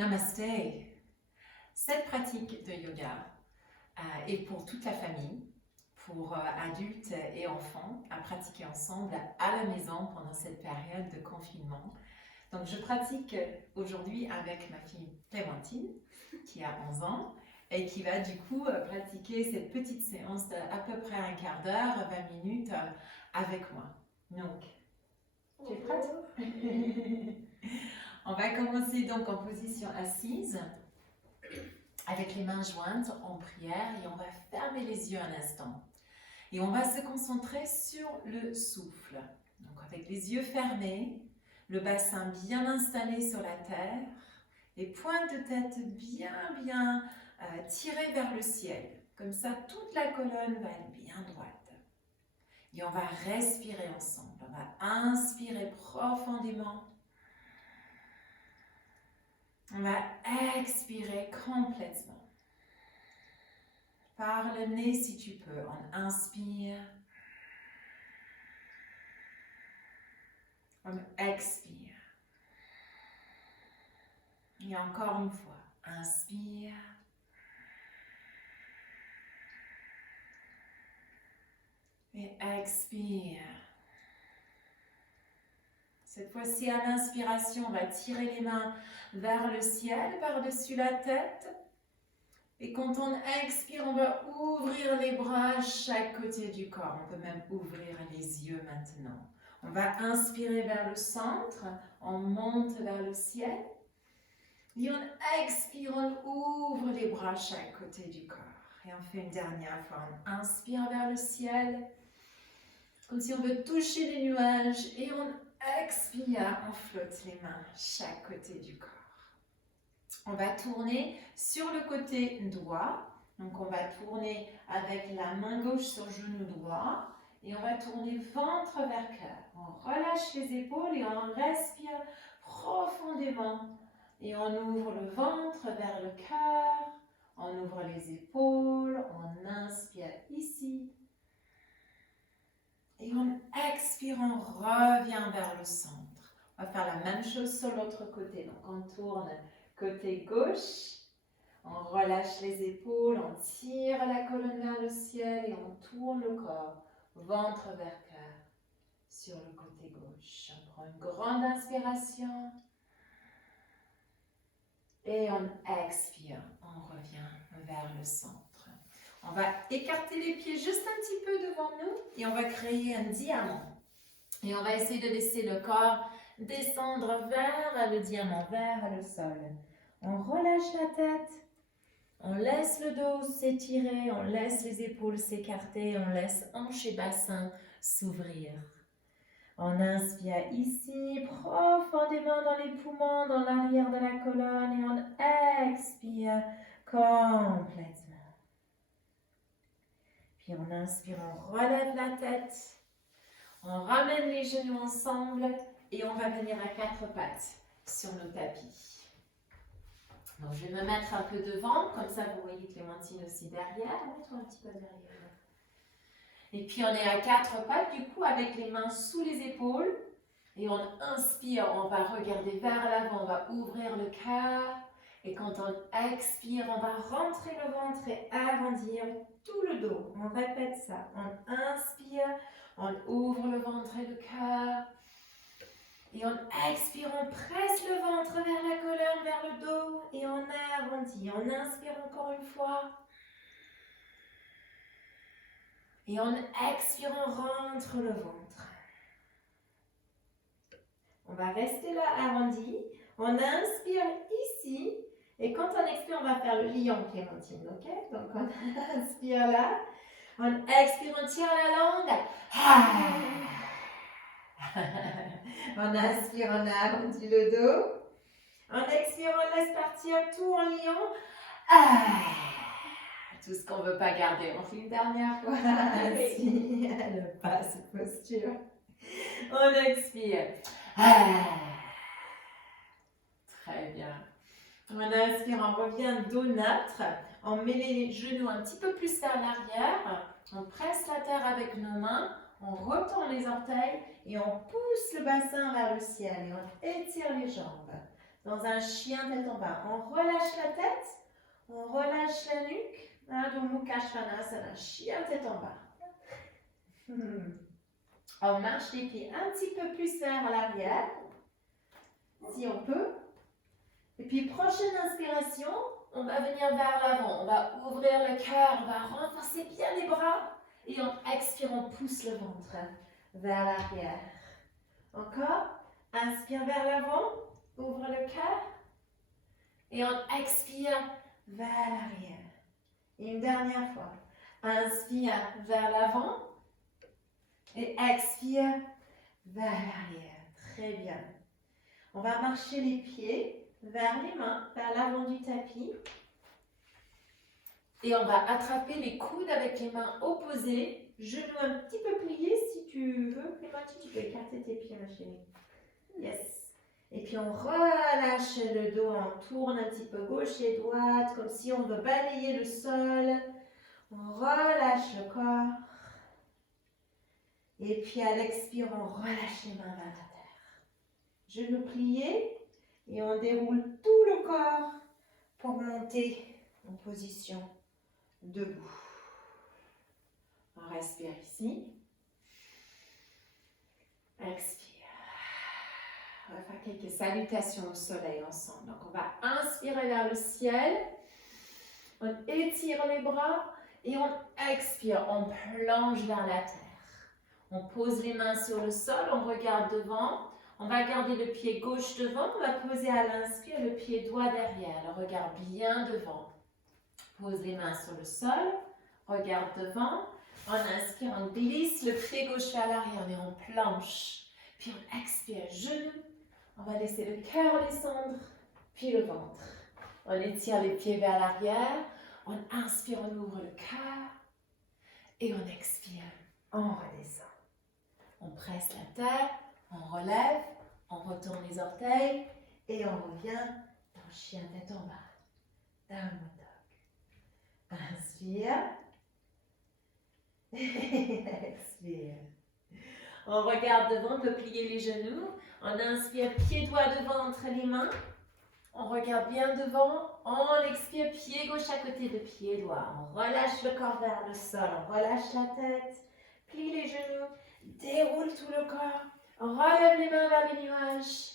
Namasté. Cette pratique de yoga est pour toute la famille, pour adultes et enfants, à pratiquer ensemble à la maison pendant cette période de confinement. Donc je pratique aujourd'hui avec ma fille Clémentine, qui a 11 ans, et qui va du coup pratiquer cette petite séance d'à peu près un quart d'heure, 20 minutes avec moi. Donc, tu es prête? On va commencer donc en position assise, avec les mains jointes en prière, et on va fermer les yeux un instant. Et on va se concentrer sur le souffle. Donc avec les yeux fermés, le bassin bien installé sur la terre, les pointes de tête bien tirées vers le ciel. Comme ça, toute la colonne va être bien droite. Et on va respirer ensemble. On va inspirer profondément. On va expirer complètement. Par le nez si tu peux. On inspire. On expire. Et encore une fois. Inspire. Et expire. Cette fois-ci, à l'inspiration, on va tirer les mains vers le ciel, par-dessus la tête. Et quand on expire, on va ouvrir les bras à chaque côté du corps. On peut même ouvrir les yeux maintenant. On va inspirer vers le centre, on monte vers le ciel. Et on expire, on ouvre les bras à chaque côté du corps. Et on fait une dernière fois. On inspire vers le ciel, comme si on veut toucher les nuages. Et on expire, on flotte les mains à chaque côté du corps. On va tourner sur le côté droit. Donc on va tourner avec la main gauche sur le genou droit. Et on va tourner ventre vers cœur. On relâche les épaules et on respire profondément. Et on ouvre le ventre vers le cœur. On ouvre les épaules. On inspire ici. Et on expire, on revient vers le centre. On va faire la même chose sur l'autre côté. Donc on tourne côté gauche. On relâche les épaules, on tire la colonne vers le ciel et on tourne le corps, ventre vers cœur, sur le côté gauche. On prend une grande inspiration et on expire, on revient vers le centre. On va écarter les pieds juste un petit peu devant nous et on va créer un diamant. Et on va essayer de laisser le corps descendre vers le diamant, vers le sol. On relâche la tête. On laisse le dos s'étirer, on laisse les épaules s'écarter, on laisse hanche et bassin s'ouvrir. On inspire ici, profondément dans les poumons, dans l'arrière de la colonne, et on expire complètement. Puis on inspire, on relève la tête, on ramène les genoux ensemble, et on va venir à quatre pattes sur nos tapis. Donc, je vais me mettre un peu devant, comme ça vous voyez Clémentine aussi derrière. Mets-toi un petit peu derrière. Et puis on est à quatre pattes, du coup, avec les mains sous les épaules. Et on inspire, on va regarder vers l'avant, on va ouvrir le cœur. Et quand on expire, on va rentrer le ventre et agrandir tout le dos. On répète ça. On inspire, on ouvre le ventre et le cœur. Et on expire, on presse le ventre vers la colonne, vers le dos et on arrondit. On inspire encore une fois. Et on expire, on rentre le ventre. On va rester là arrondi. On inspire ici. Et quand on expire, on va faire le lion, Clémentine. Ok? Donc on inspire là. On expire, on tire la langue. On inspire, on arrondit le dos. On expire, on laisse partir tout en lion. Tout ce qu'on ne veut pas garder. On fait une dernière fois. Si, elle n'aime pas cette posture. On expire. Très bien. On inspire, on revient dos neutre. On met les genoux un petit peu plus vers l'arrière. On presse la terre avec nos mains. On retend les orteils et on pousse le bassin vers le ciel et on étire les jambes. dans un chien tête en bas. On relâche la tête, on relâche la nuque. Donc Mukha Svanasana, chien tête en bas. On marche les pieds un petit peu plus vers l'arrière, si on peut. Et puis prochaine inspiration, on va venir vers l'avant. On va ouvrir le cœur, on va renforcer bien les bras. Et on expire, on pousse le ventre vers l'arrière. Encore, inspire vers l'avant, ouvre le cœur. Et on expire vers l'arrière. Et une dernière fois. Inspire vers l'avant. Et expire vers l'arrière. Très bien. On va marcher les pieds vers les mains, vers l'avant du tapis. Et on va attraper les coudes avec les mains opposées. Genoux un petit peu pliés si tu veux. Clémentine, tu peux écarter tes pieds, ma chérie. Yes. Et puis on relâche le dos, on tourne un petit peu gauche et droite, comme si on veut balayer le sol. On relâche le corps. Et puis à l'expire, on relâche les mains vers la terre. Genoux pliés et on déroule tout le corps pour monter en position debout. On respire ici. Expire. On va faire quelques salutations au soleil ensemble. Donc, on va inspirer vers le ciel. On étire les bras et on expire. On plonge vers la terre. On pose les mains sur le sol. On regarde devant. On va garder le pied gauche devant. On va poser à l'inspire le pied droit derrière. Le regard bien devant. Pose les mains sur le sol. Regarde devant. On inspire, on glisse le pied gauche vers l'arrière et on planche. Puis on expire, genoux. On va laisser le cœur descendre, puis le ventre. On étire les pieds vers l'arrière. On inspire, on ouvre le cœur. Et on expire, on redescend. On presse la terre, on relève, on retourne les orteils et on revient dans chien tête en bas. Downward dog. Inspire. Expire. On regarde devant, on peut plier les genoux. On inspire, pied droit devant entre les mains. On regarde bien devant. On expire, pied gauche à côté de pied droit. On relâche le corps vers le sol. On relâche la tête. Plie les genoux. Déroule tout le corps. On relève les mains vers les nuages.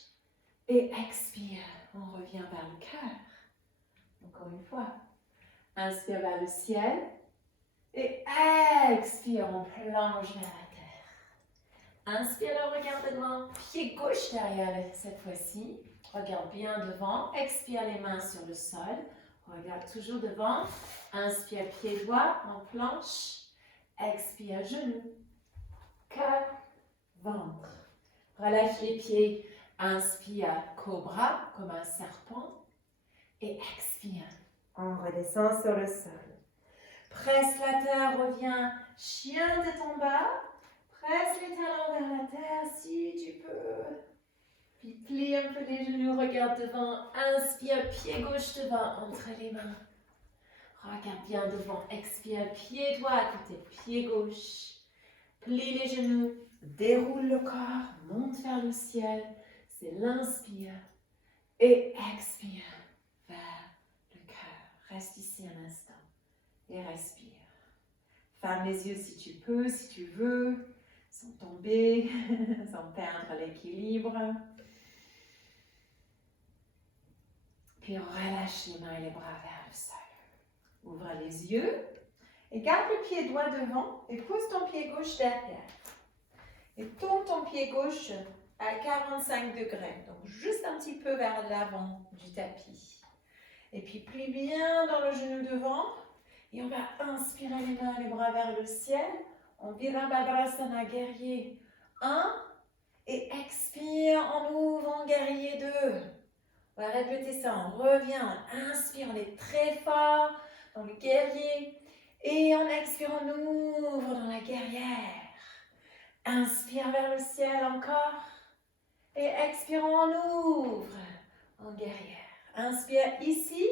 Et expire. On revient vers le cœur. Encore une fois. Inspire vers le ciel. Et expire, on plonge vers la terre. Inspire le regard devant, pied gauche derrière cette fois-ci. Regarde bien devant, expire les mains sur le sol. Regarde toujours devant. Inspire, pied droit, on planche. Expire, genou, cœur, ventre. Relâche les pieds. Inspire, cobra, comme un serpent. Et expire, on redescend sur le sol. Presse la terre, reviens, chien tête en bas. Presse les talons vers la terre si tu peux. Puis plie un peu les genoux, regarde devant. Inspire, pied gauche devant, entre les mains. Regarde bien devant, expire, pied droit à côté, pied gauche. Plie les genoux, déroule le corps, monte vers le ciel. C'est l'inspire et expire vers le cœur. Reste ici un instant. Et respire. Ferme les yeux si tu peux, si tu veux, sans tomber, sans perdre l'équilibre. Puis on relâche les mains et les bras vers le sol. Ouvre les yeux et garde le pied droit devant et pose ton pied gauche derrière. Et tourne ton pied gauche à 45 degrés, donc juste un petit peu vers l'avant du tapis. Et puis plie bien dans le genou devant. Et on va inspirer les mains et les bras vers le ciel. On Virabhadrasana, guerrier 1. Et expire en ouvrant guerrier 2. On va répéter ça. On revient, on inspire, on est très fort dans le guerrier. Et on expire, on ouvre dans la guerrière. Inspire vers le ciel encore. Et expire, on ouvre en guerrière. Inspire ici.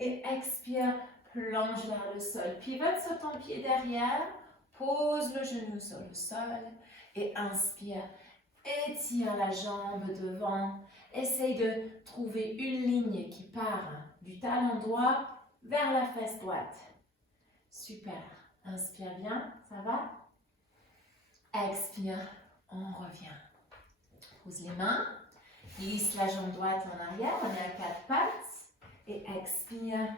Et expire. Plonge vers le sol, pivote sur ton pied derrière, pose le genou sur le sol et inspire, Étire la jambe devant. Essaye de trouver une ligne qui part du talon droit vers la fesse droite. Super. Inspire bien, ça va? Expire, on revient. Pose les mains. Glisse la jambe droite en arrière. On est à 4 pattes. Et expire,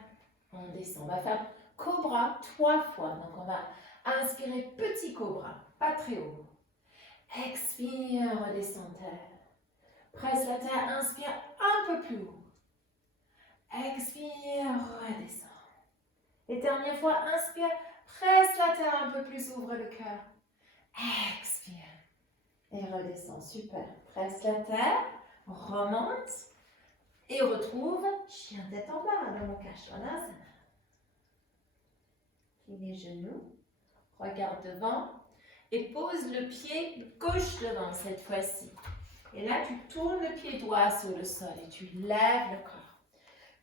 on descend. On va faire cobra 3 fois. Donc on va inspirer petit cobra, pas très haut. Expire, redescends terre. Presse la terre, inspire un peu plus haut. Expire, redescends. Et dernière fois, inspire, presse la terre un peu plus, ouvre le cœur. Expire. Et redescends, super. Presse la terre, remonte. Et retrouve chien tête en bas dans le Uttanasana. Plie les genoux, regarde devant et pose le pied gauche devant cette fois-ci. Et là, tu tournes le pied droit sur le sol et tu lèves le corps.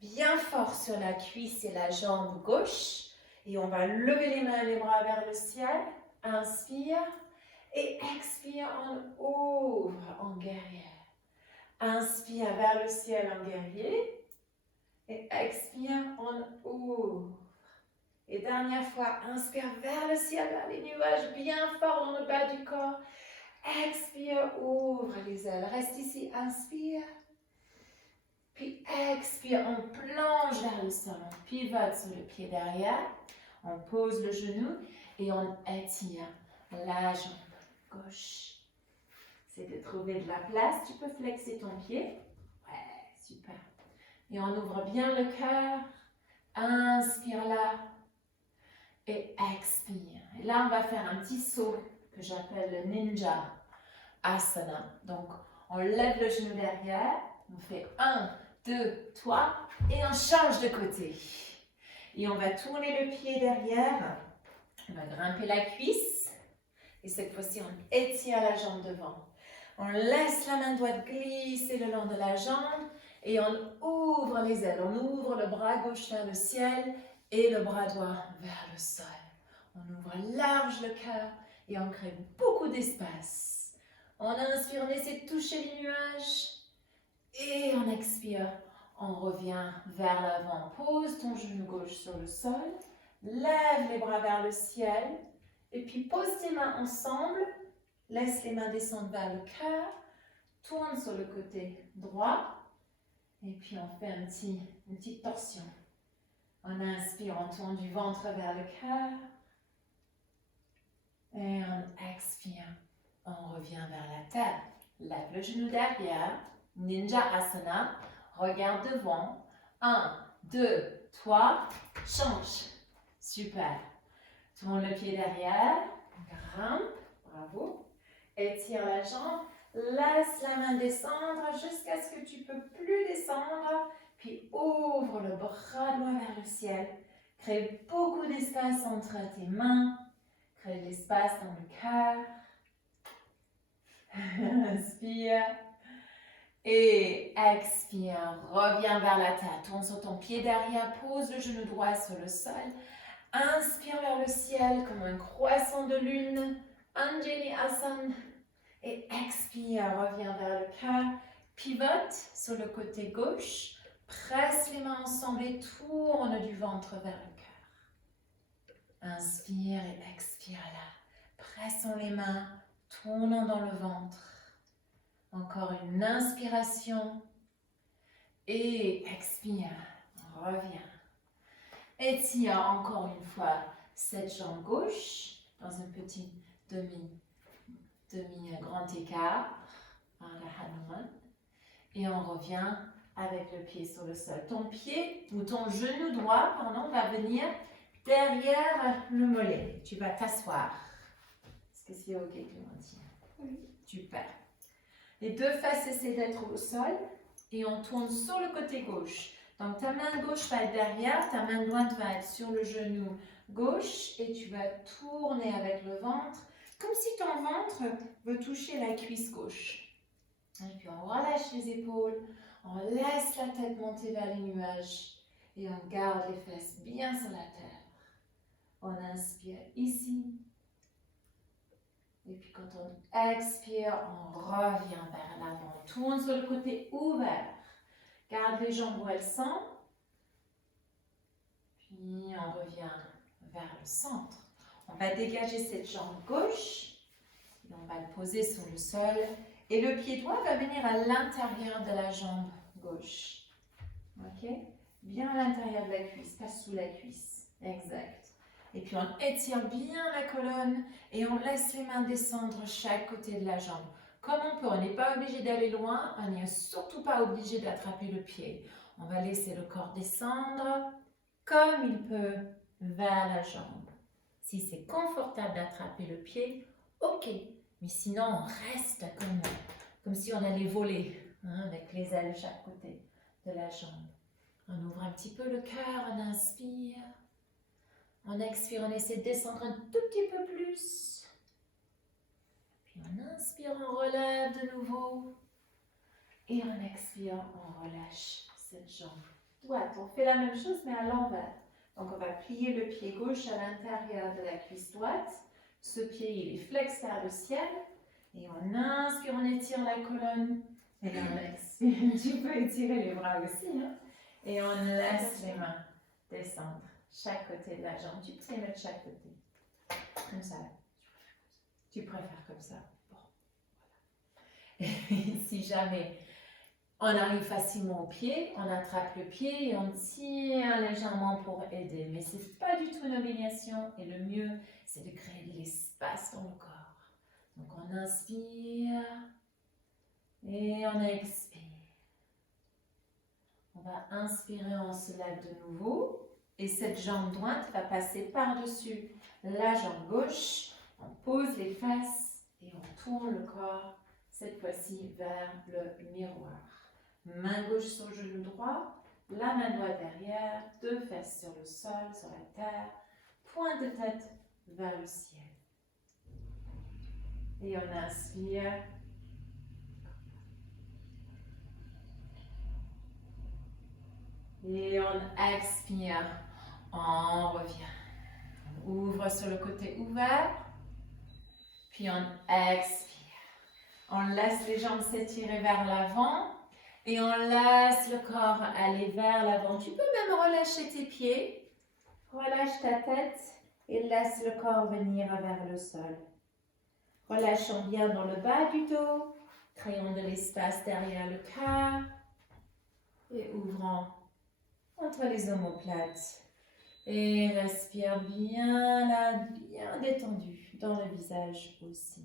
Bien fort sur la cuisse et la jambe gauche. Et on va lever les mains et les bras vers le ciel. Inspire et expire, on ouvre en guerrière. Inspire vers le ciel en guerrier. Et expire, on ouvre. Et dernière fois, inspire vers le ciel, vers les nuages, bien fort dans le bas du corps. Expire, ouvre les ailes. Reste ici, inspire. Puis expire, on plonge vers le sol. On pivote sur le pied derrière. On pose le genou et on étire la jambe gauche. C'est de trouver de la place. Tu peux flexer ton pied. Ouais, super. Et on ouvre bien le cœur. Inspire là. Et expire. Et là, on va faire un petit saut que j'appelle le Ninja Asana. Donc, on lève le genou derrière. On fait 1, 2, 3. Et on change de côté. Et on va tourner le pied derrière. On va grimper la cuisse. Et cette fois-ci, on étire la jambe devant. On laisse la main droite glisser le long de la jambe. Et on ouvre les ailes. On ouvre le bras gauche vers le ciel. Et le bras droit vers le sol. On ouvre large le cœur et on crée beaucoup d'espace. On inspire, on essaie de toucher les nuages. Et on expire, on revient vers l'avant. Pose ton genou gauche sur le sol. Lève les bras vers le ciel. Et puis pose tes mains ensemble. Laisse les mains descendre vers le cœur. Tourne sur le côté droit. Et puis on fait une petite torsion. On inspire, on tourne du ventre vers le cœur. Et on expire, on revient vers la terre. Lève le genou derrière. Ninja Asana. Regarde devant. 1, 2, 3. Change. Super. Tourne le pied derrière. Grimpe. Bravo. Étire la jambe. Laisse la main descendre jusqu'à ce que tu ne peux plus descendre. Puis ouvre le bras droit vers le ciel. Crée beaucoup d'espace entre tes mains. Crée de l'espace dans le cœur. Inspire. Et expire. Reviens vers la terre. Tourne sur ton pied derrière. Pose le genou droit sur le sol. Inspire vers le ciel comme un croissant de lune. Anjali Asana. Et expire. Reviens vers le cœur. Pivote sur le côté gauche. Presse les mains ensemble et tourne du ventre vers le cœur. Inspire et expire là. Pressons les mains, tournons dans le ventre. Encore une inspiration. Et expire. Reviens. Étire encore une fois cette jambe gauche dans un petit demi-grand écart. Et on revient avec le pied sur le sol. Ton pied ou ton genou droit, va venir derrière le mollet. Tu vas t'asseoir. Est-ce que c'est OK, Clémentine? Oui. Super. Les deux fesses essaient d'être au sol et on tourne sur le côté gauche. Donc ta main gauche va être derrière, ta main droite va être sur le genou gauche et tu vas tourner avec le ventre comme si ton ventre veut toucher la cuisse gauche. Et puis on relâche les épaules. On laisse la tête monter vers les nuages et on garde les fesses bien sur la terre. On inspire ici Et puis quand on expire, on revient vers l'avant. Tourne sur le côté ouvert. Garde les jambes où elles sont. Puis on revient vers le centre. On va dégager cette jambe gauche. Et on va le poser sur le sol. Et le pied droit va venir à l'intérieur de la jambe gauche. Ok? Bien à l'intérieur de la cuisse, pas sous la cuisse. Exact. Et puis on étire bien la colonne et on laisse les mains descendre chaque côté de la jambe. Comme on peut, on n'est pas obligé d'aller loin, on n'est surtout pas obligé d'attraper le pied. On va laisser le corps descendre comme il peut vers la jambe. Si c'est confortable d'attraper le pied, ok. Mais sinon, on reste comme si on allait voler, hein, avec les ailes chaque côté de la jambe. On ouvre un petit peu le cœur, on inspire. On expire, on essaie de descendre un tout petit peu plus. Puis on inspire, on relève de nouveau. Et on expire, on relâche cette jambe droite. On fait la même chose mais à l'envers. Donc on va plier le pied gauche à l'intérieur de la cuisse droite. Ce pied, il est flex vers le ciel. Et on inspire, on étire la colonne. Et on expire. Tu peux étirer les bras aussi. Hein? Et on laisse les mains descendre chaque côté de la jambe. Tu peux les mettre chaque côté. Comme ça. Tu préfères comme ça. Bon. Voilà. Et si jamais on arrive facilement au pied, on attrape le pied et on tire légèrement pour aider. Mais ce n'est pas du tout une obligation. Et le mieux, c'est de créer de l'espace dans le corps. Donc on inspire et on expire. On va inspirer, on se lève de nouveau. Et cette jambe droite va passer par-dessus la jambe gauche. On pose les fesses et on tourne le corps, cette fois-ci vers le miroir. Main gauche sur le genou droit, la main droite derrière, deux fesses sur le sol, sur la terre, pointe de tête vers le ciel. Et on inspire. Et on expire, on revient. On ouvre sur le côté ouvert, puis on expire. On laisse les jambes s'étirer vers l'avant et on laisse le corps aller vers l'avant. Tu peux même relâcher tes pieds, relâche ta tête et laisse le corps venir vers le sol. Relâchons bien dans le bas du dos, créons de l'espace derrière le cœur et ouvrons entre les omoplates. Et respire bien là, bien détendu dans le visage aussi.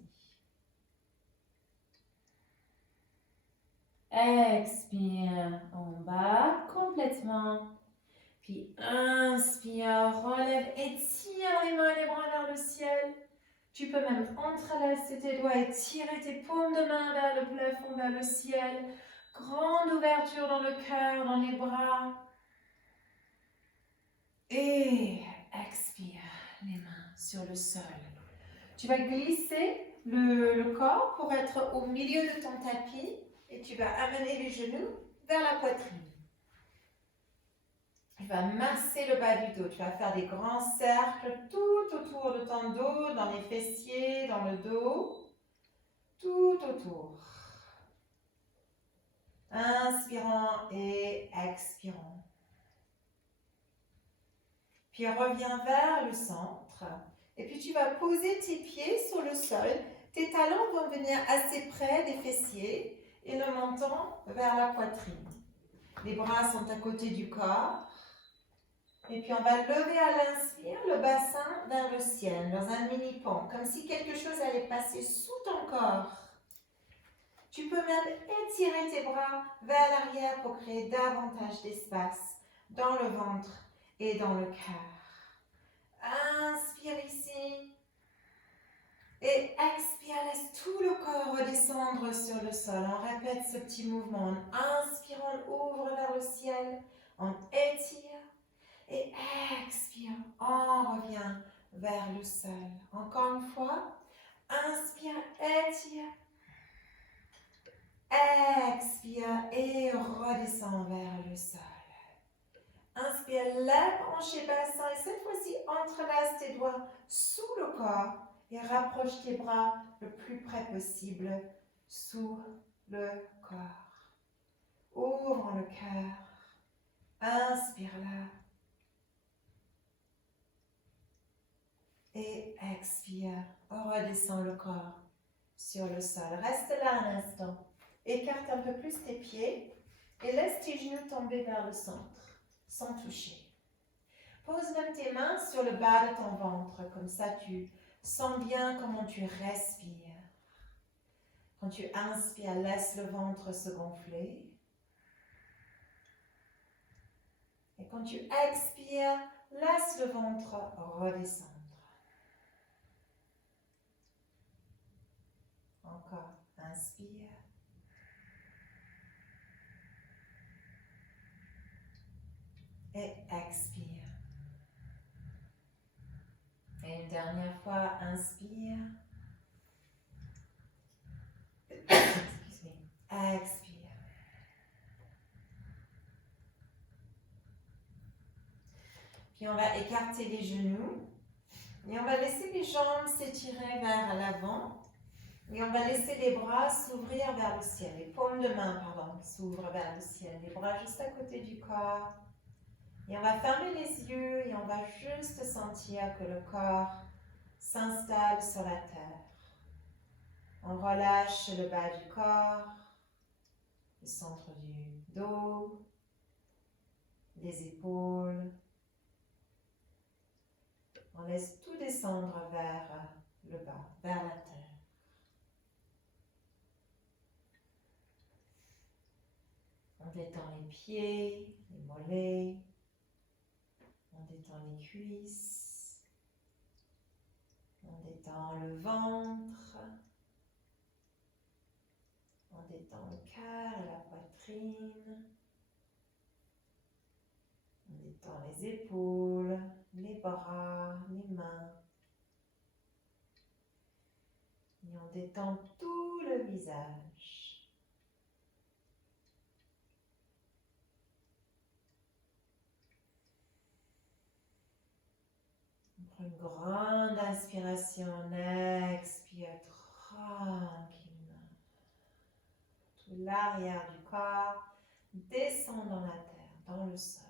Expire en bas complètement. Puis inspire, relève, étire les mains et les bras vers le ciel. Tu peux même entrelacer tes doigts et tirer tes paumes de main vers le plafond, vers le ciel. Grande ouverture dans le cœur, dans les bras. Et expire les mains sur le sol. Tu vas glisser le corps pour être au milieu de ton tapis et tu vas amener les genoux vers la poitrine. Tu vas masser le bas du dos. Tu vas faire des grands cercles tout autour de ton dos, dans les fessiers, dans le dos, tout autour. Inspirant et expirant. Puis reviens vers le centre. Et puis tu vas poser tes pieds sur le sol. Tes talons vont venir assez près des fessiers et le menton vers la poitrine. Les bras sont à côté du corps. Et puis on va lever à l'inspire le bassin vers le ciel, dans un mini-pont, comme si quelque chose allait passer sous ton corps. Tu peux même étirer tes bras vers l'arrière pour créer davantage d'espace dans le ventre et dans le cœur. Inspire ici et expire, laisse tout le corps redescendre sur le sol. On répète ce petit mouvement. En inspirant, on ouvre vers le ciel, on étire et expire, on revient vers le sol. Encore une fois, inspire, étire, expire et redescend vers le sol. Inspire, lève hanche et bassin et cette fois-ci, entrelace tes doigts sous le corps Et rapproche tes bras le plus près possible sous le corps. Ouvre le cœur. Inspire là. Et expire. Redescends le corps sur le sol. Reste là un instant. Écarte un peu plus tes pieds et laisse tes genoux tomber vers le centre, sans toucher. Pose même tes mains sur le bas de ton ventre, comme ça tu sens bien comment tu respires. Quand tu inspires, laisse le ventre se gonfler. Et quand tu expires, laisse le ventre redescendre. Encore, inspire. Et expire. Et une dernière fois, inspire. Excuse-moi. Expire. Puis on va écarter les genoux. Et on va laisser les jambes s'étirer vers l'avant. Et on va laisser les bras s'ouvrir vers le ciel. Les paumes de main, pardon, s'ouvrent vers le ciel. Les bras juste à côté du corps. Et on va fermer les yeux et on va juste sentir que le corps s'installe sur la terre. On relâche le bas du corps, le centre du dos, les épaules. On laisse tout descendre vers le bas, vers la terre. On détend les pieds, les mollets. On détend les cuisses. On détend le ventre. On détend le cœur et la poitrine. On détend les épaules, les bras, les mains. Et on détend tout le visage. On prend une grande inspiration, on expire tranquillement. Tout l'arrière du corps descend dans la terre, dans le sol.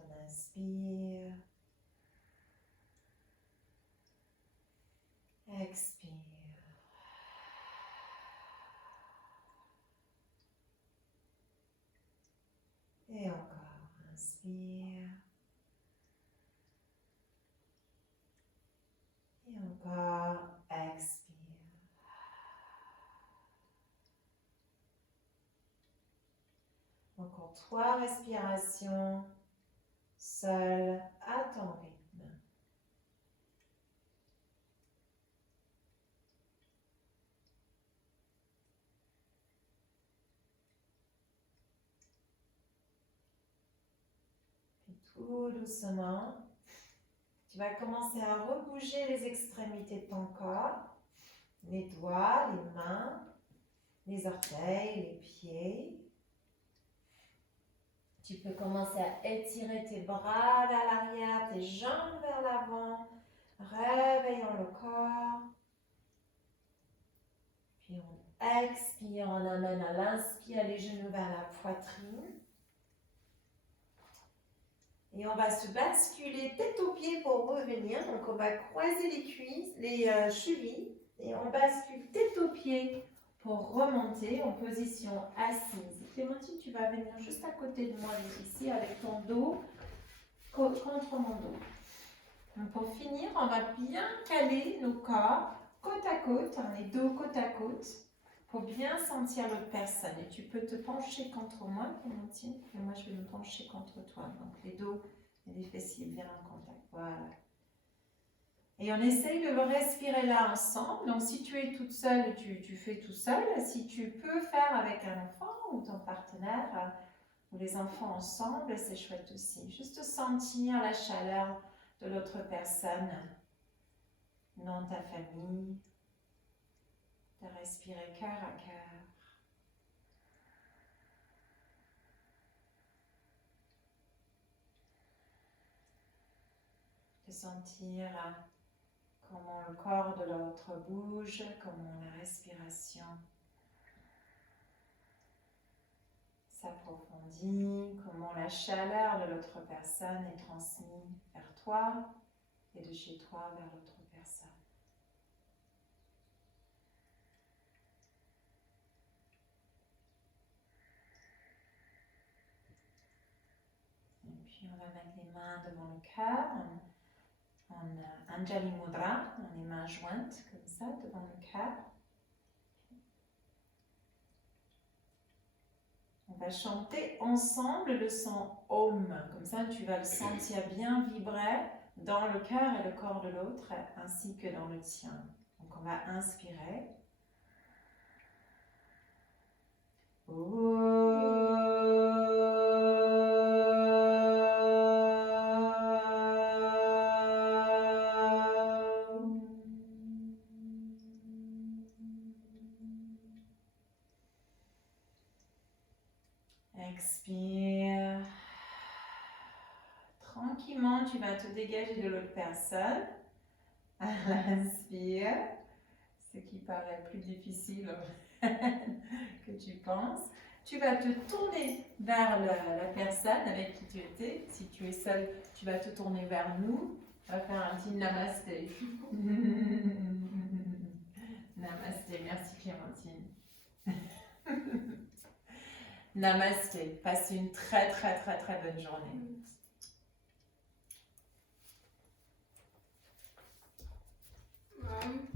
On inspire. Expire. Et encore, inspire. Et encore, expire. Encore 3 respirations, seul à ton rythme. Puis tout doucement, tu vas commencer à rebouger les extrémités de ton corps, les doigts, les mains, les orteils, les pieds. Tu peux commencer à étirer tes bras vers l'arrière, tes jambes vers l'avant, réveillant le corps. Puis on expire, on amène à l'inspire les genoux vers la poitrine. Et on va se basculer tête aux pieds pour revenir. Donc on va croiser les cuisses, les chevilles. Et on bascule tête aux pieds pour remonter en position assise. Clémentine, tu vas venir juste à côté de moi ici avec ton dos contre mon dos. Donc pour finir, on va bien caler nos corps côte à côte, les dos côte à côte, pour bien sentir l'autre personne. Et tu peux te pencher contre moi, Clémentine, et moi je vais me pencher contre toi. Donc les dos et les fessiers bien en contact. Voilà. Et on essaye de respirer là ensemble. Donc si tu es toute seule, tu fais tout seul. Si tu peux faire avec un enfant ou ton partenaire, ou les enfants ensemble, c'est chouette aussi. Juste sentir la chaleur de l'autre personne dans ta famille. De respirer cœur à cœur. De sentir comment le corps de l'autre bouge, comment la respiration s'approfondit, comment la chaleur de l'autre personne est transmise vers toi et de chez toi vers l'autre personne. Et puis on va mettre les mains devant le cœur en Anjali Mudra, les mains jointes comme ça devant le cœur. On va chanter ensemble le son Om, comme ça tu vas le sentir bien vibrer dans le cœur et le corps de l'autre, ainsi que dans le tien. Donc on va inspirer. Expire. Tranquillement, tu vas te dégager de l'autre personne. Inspire, ce qui paraît plus difficile que tu penses. Tu vas te tourner vers la personne avec qui tu étais. Si tu es seul, tu vas te tourner vers nous. On va faire un petit namasté. Namasté, merci Clémentine. Namasté, passe une très bonne journée. Maman.